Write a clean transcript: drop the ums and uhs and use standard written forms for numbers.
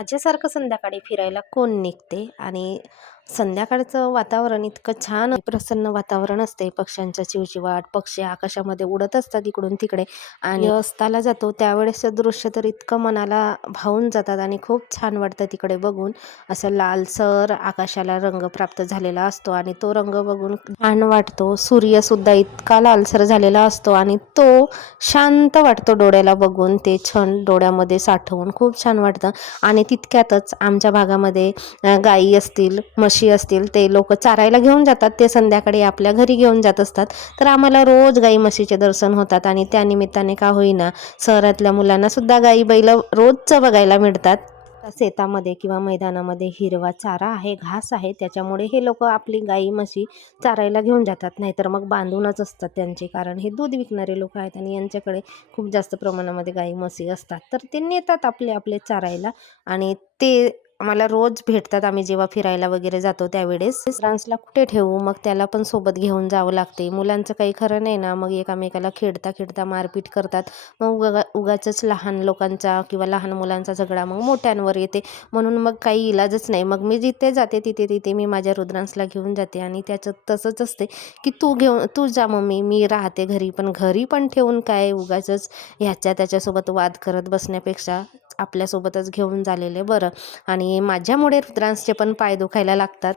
माझ्यासारखं संध्याकाळी फिरायला कोण निघते आणि संध्याकाळचं वातावरण इतकं छान प्रसन्न वातावरण असते. पक्ष्यांचा चिवचिवाट, पक्षी आकाशामध्ये उडत असतात इकडून तिकडे आणि अस्ताला जातो त्यावेळेसचं दृश्य तर इतकं मनाला भावून जातात आणि खूप छान वाटतं तिकडे बघून. असं लालसर आकाशाला रंग प्राप्त झालेला असतो आणि तो रंग बघून छान वाटतो. सूर्यसुद्धा इतका लालसर झालेला असतो आणि तो शांत वाटतो डोळ्याला बघून. ते क्षण डोळ्यामध्ये साठवून खूप छान वाटतं. आणि तितक्यातच आमच्या भागामध्ये गायी असतील, म्हशी असतील, ते लोक चारायला घेऊन जातात. ते संध्याकाळी आपल्या घरी घेऊन जात असतात. तर आम्हाला रोज गाई म्हशीचे दर्शन होतात आणि त्यानिमित्ताने का होईना शहरातल्या मुलांना सुद्धा गाई बैल रोजचं बघायला मिळतात. शेतामध्ये किंवा मैदानामध्ये हिरवा चारा आहे, घास आहे, त्याच्यामुळे हे लोक आपली गाई म्हशी चारायला घेऊन जातात. नाहीतर मग बांधूनच असतात त्यांचे, कारण हे दूध विकणारे लोक आहेत आणि यांच्याकडे खूप जास्त प्रमाणामध्ये गाई म्हशी असतात. तर ते नेतात आपले आपले चारायला आणि ते आम्हाला रोज भेटतात. आम्ही जेव्हा फिरायला वगैरे जातो त्यावेळेस फ्रान्सला कुठे ठेवू, मग त्याला पण सोबत घेऊन जावं लागते. मुलांचं काही खरं नाही ना, मग एकामेकाला खेळता खेळता मारपीट करतात. मग उगाचच लहान लोकांचा किंवा लहान मुलांचा झगडा मग मोठ्यांवर येते. म्हणून मग काही इलाजच नाही. मग मी जिथे जाते तिथे तिथे मी माझ्या रुद्रांसला घेऊन जाते आणि त्याचं तसंच असते की तू जा मम्मी, मी राहते घरी. पण घरी पण ठेवून काय उगाचच ह्याच्या त्याच्यासोबत वाद करत बसण्यापेक्षा आपल्यासोबतच घेऊन झालेले बरं. आणि माझ्यामुळे रुद्रांसचे पण पाय दुखायला लागतात.